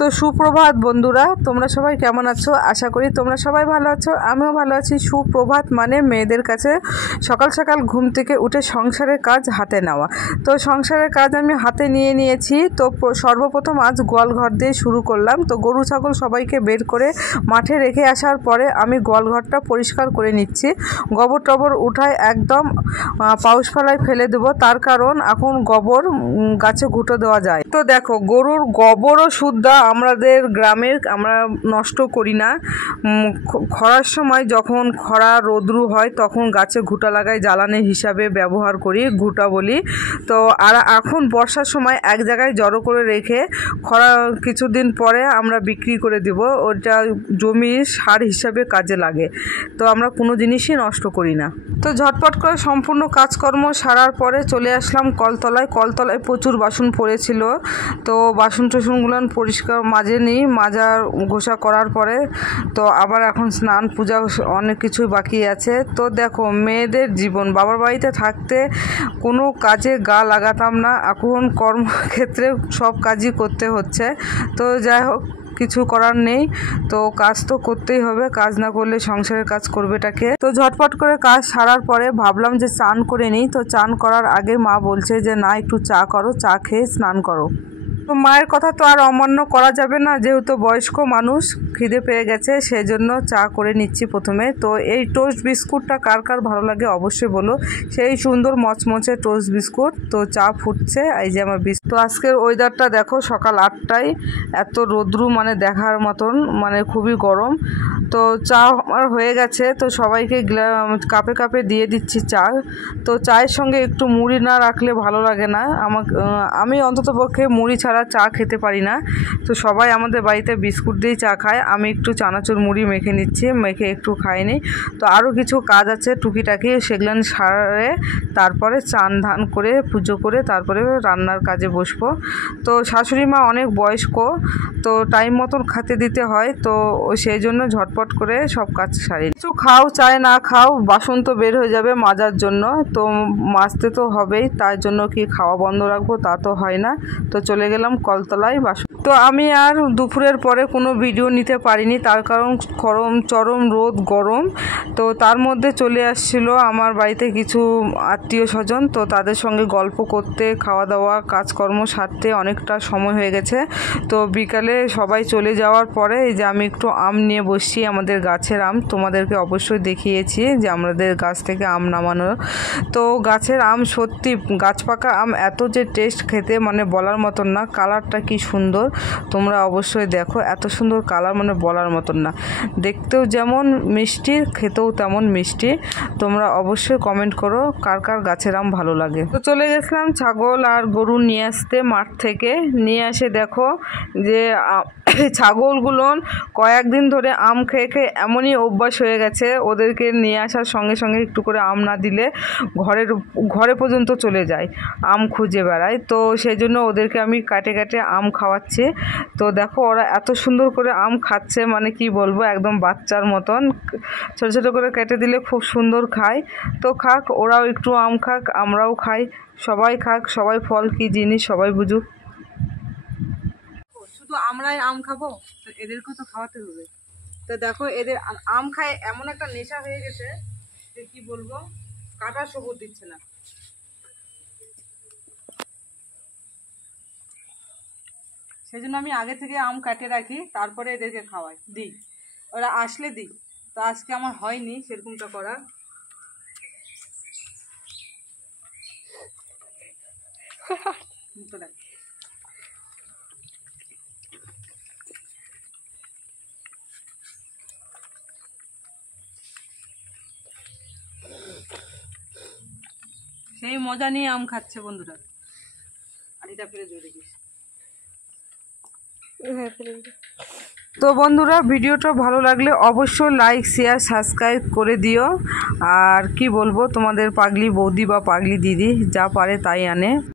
তো সুপ্রভাত বন্ধুরা, তোমরা সবাই কেমন আছো? আশা করি তোমরা সবাই ভালো আছো, আমিও ভালো আছি। সুপ্রভাত মানে মেয়েদের কাছে সকাল সকাল ঘুম থেকে উঠে সংসারের কাজ হাতে নেওয়া। তো সংসারের কাজ আমি হাতে নিয়েছি। তো সর্বপ্রথম আজ গোয়ালঘর দিয়ে শুরু করলাম। তো গরু ছাগল সবাইকে বের করে মাঠে রেখে আসার পরে আমি গোয়ালঘরটা পরিষ্কার করে নিচ্ছি। গোবর টবর উঠায় একদম পাউশ ফেলায় ফেলে দেবো, তার কারণ এখন গোবর গাছে ঘুঁটো দেওয়া যায়। তো দেখো, গরুর গোবরও শুদ্ধা আমাদের গ্রামের, আমরা নষ্ট করি না। খরার সময় যখন খরা রোদ্রু হয় তখন গাছে ঘুঁটা লাগাই, জ্বালানি হিসাবে ব্যবহার করি, ঘুঁটা বলি। তো আর এখন বর্ষার সময় এক জায়গায় জড়ো করে রেখে খরা কিছুদিন পরে আমরা বিক্রি করে দেব, ওটা জমির সার হিসাবে কাজে লাগে। তো আমরা কোনো জিনিসই নষ্ট করি না। তো ঝটপট করে সম্পূর্ণ কাজকর্ম সারার পরে চলে আসলাম কলতলায়। কলতলায় প্রচুর বাসন পড়েছিল, তো বাসন টাসনগুলো পরিষ্কার মাজা ঘষা করার পরে তো আবার এখন স্নান পূজা অনেক কিছুই বাকি আছে। তো দেখো, মেয়েদের জীবন, বাবার বাড়িতে থাকতে কোনো কাজে গা লাগাতাম না, এখন কর্মক্ষেত্রে সব কাজই করতে হচ্ছে। তো যাই হোক, কিছু করার নেই, তো কাজ তো করতেই হবে, কাজ না করলে সংসারের কাজ করবেটাকে। তো ঝটপট করে কাজ সারার পরে ভাবলাম যে চান করে নিই। তো চান করার আগে মা বলছে যে না, একটু চা করো, চা খেয়ে স্নান করো। তো মায়ের কথা তো আর অমান্য করা যাবে না, যেহেতু বয়স্ক মানুষ, খিদে পেয়ে গেছে, সেই জন্য চা করে নিচ্ছি প্রথমে। তো এই টোস্ট বিস্কুটটা কার কার ভালো লাগে অবশ্যই বলো, সেই সুন্দর মচমচে টোস্ট বিস্কুট। তো চা ফুটছে, এই যে আমার বিস্কুট। তো আজকের ওয়েদারটা দেখো, সকাল 8টায় এত রোদ্রু, মানে দেখার মতন, মানে খুবই গরম। তো চা আমার হয়ে গেছে, তো সবাইকে কাপে কাপে দিয়ে দিচ্ছি চা। তো চায়ের সঙ্গে একটু মুড়ি না রাখলে ভালো লাগে না আমি অন্ততপক্ষে মুড়ি ছাড়া চা খেতে পারি না। তো সবাই আমাদের বাড়িতে বিস্কুট দিয়েই চা খায়, আমি একটু চানাচুর মুড়ি মেখে নিচ্ছি, মেখে একটু খাইনি। তো আরও কিছু কাজ আছে টুকিটাকি, সেগুলো সারে তারপরে চান ধান করে পুজো করে তারপরে রান্নার কাজে বসবো। তো শাশুড়ি মা অনেক বয়স্ক, তো টাইম মতন খেতে দিতে হয়, তো সেই জন্য ঝটপট করে সব কাজ সারি। কিছু খাও চায় না খাও, বাসন তো বের হয়ে যাবে মাজার জন্য, তো মাজতে তো হবেই, তার জন্য কি খাওয়া বন্ধ রাখবো? তা তো হয় না। তো চলে গেলাম কলতলায় বাসন। তো আমি আর দুপুরের পরে কোনো ভিডিও নিতে পারিনি, তার কারণ চরম রোদ গরম। তো তার মধ্যে চলে আসছিল আমার বাড়িতে কিছু আত্মীয় স্বজন, তো তাদের সঙ্গে গল্প করতে, খাওয়া দাওয়া কাজকর্ম সারতে অনেকটা সময় হয়ে গেছে। তো বিকালে সবাই চলে যাওয়ার পরে এই যে আমি একটু আম নিয়ে বসছি, আমাদের গাছের আম, তোমাদেরকে অবশ্যই দেখিয়েছি যে আমাদের গাছ থেকে আম নামানো। তো গাছের আম সত্যি, গাছ পাকা আম এত যে টেস্ট খেতে, মানে বলার মতন না। কালারটা কি সুন্দর, তোমরা অবশ্যই দেখো, এত সুন্দর কালার, মানে বলার মতন না। দেখতেও যেমন মিষ্টি, খেতেও তেমন মিষ্টি। তোমরা অবশ্যই কমেন্ট করো কার কার গাছের আম ভালো লাগে। তো চলে গেছিলাম ছাগল আর গরু নিয়ে আসতে মাঠ থেকে। নিয়ে আসে দেখো যে ছাগলগুলো কয়েকদিন ধরে আম খেয়ে খেয়ে এমনই অভ্যাস হয়ে গেছে, ওদেরকে নিয়ে আসার সঙ্গে সঙ্গে একটু করে আম না দিলে ঘরে পর্যন্ত চলে যায়, আম খুঁজে বেড়ায়। তো সেই জন্য ওদেরকে আমি কাটে কাটে আম খাওয়াচ্ছি। তো দেখো ওরা এত সুন্দর করে আম খাচ্ছে, মানে কি বলবো, একদম বাচ্চার মতন। ছোটো ছোটো করে কেটে দিলে খুব সুন্দর খায়। তো খাক, ওরাও একটু আম খাক, আমরাও খাই, সবাই খাক, সবাই ফল কি জিনিস সবাই বুঝুক। শুধু আমরাই আম খাবো? তো এদেরকেও তো খাওয়াতে হবে। তো দেখো, এদের আম খায় এমন একটা নেশা হয়ে গেছে যে কি বলবো, কাটার সবুর দিচ্ছে না। সেই জন্য আমি আগে থেকে আম কাটে রাখি, তারপরে এদেরকে খাওয়াই, দিই, ওরা আসলে দিই। তো আজকে আমার হয়নি সেরকমটা করা। সেই মজা নিয়ে আম খাচ্ছে বন্ধুরা। আর এটা ফেলে দিয়ে দেখিস। তো বন্ধুরা, ভিডিওটা ভালো লাগলে অবশ্যই লাইক শেয়ার সাবস্ক্রাইব করে দিও। আর কি বলবো, তোমাদের পাগলি বৌদি বা পাগলি দিদি যা পারে তাই আনে।